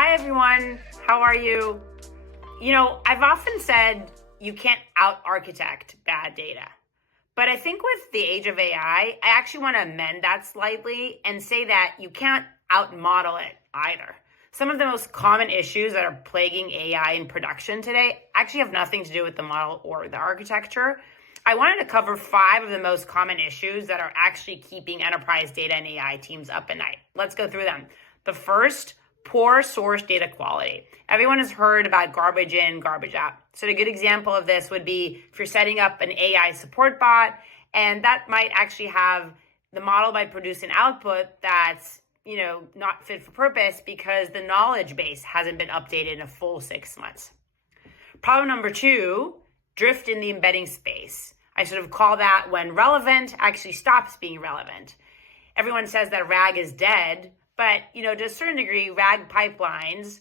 Hi, everyone. How are you? I've often said you can't out-architect bad data. But I think with the age of AI, I actually want to amend that slightly and say that you can't out-model it either. Some of the most common issues that are plaguing AI in production today actually have nothing to do with the model or the architecture. I wanted to cover 5 of the most common issues that are actually keeping enterprise data and AI teams up at night. Let's go through them. The first, poor source data quality. Everyone has heard about garbage in, garbage out. So a good example of this would be if you're setting up an AI support bot, and that might actually have the model might produce an output that's not fit for purpose because the knowledge base hasn't been updated in a full 6 months. Problem number 2, drift in the embedding space. I sort of call that when relevant actually stops being relevant. Everyone says that RAG is dead, but to a certain degree, RAG pipelines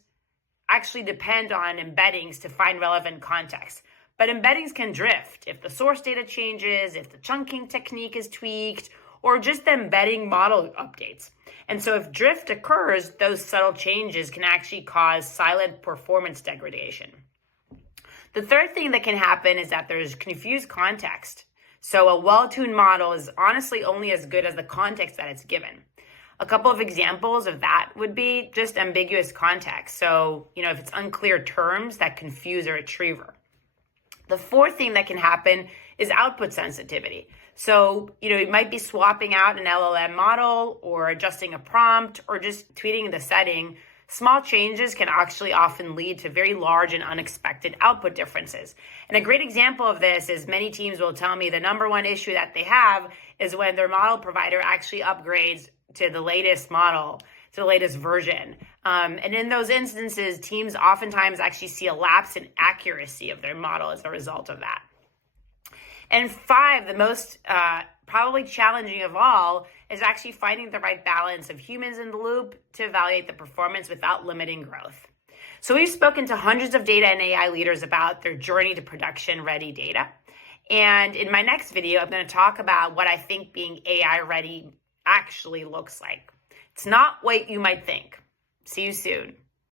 actually depend on embeddings to find relevant context. But embeddings can drift if the source data changes, if the chunking technique is tweaked, or just the embedding model updates. And so if drift occurs, those subtle changes can actually cause silent performance degradation. The third thing that can happen is that there's confused context. So a well-tuned model is honestly only as good as the context that it's given. A couple of examples of that would be just ambiguous context. So, if it's unclear terms that confuse a retriever. The fourth thing that can happen is output sensitivity. So, you might be swapping out an LLM model or adjusting a prompt or just tweaking the setting. Small changes can actually often lead to very large and unexpected output differences. And a great example of this is many teams will tell me the number one issue that they have is when their model provider actually upgrades to the latest model, to the latest version. And in those instances, teams oftentimes actually see a lapse in accuracy of their model as a result of that. And 5, the most probably challenging of all, is actually finding the right balance of humans in the loop to evaluate the performance without limiting growth. So we've spoken to hundreds of data and AI leaders about their journey to production-ready data. And in my next video, I'm going to talk about what I think being AI-ready actually looks like. It's not what you might think. See you soon.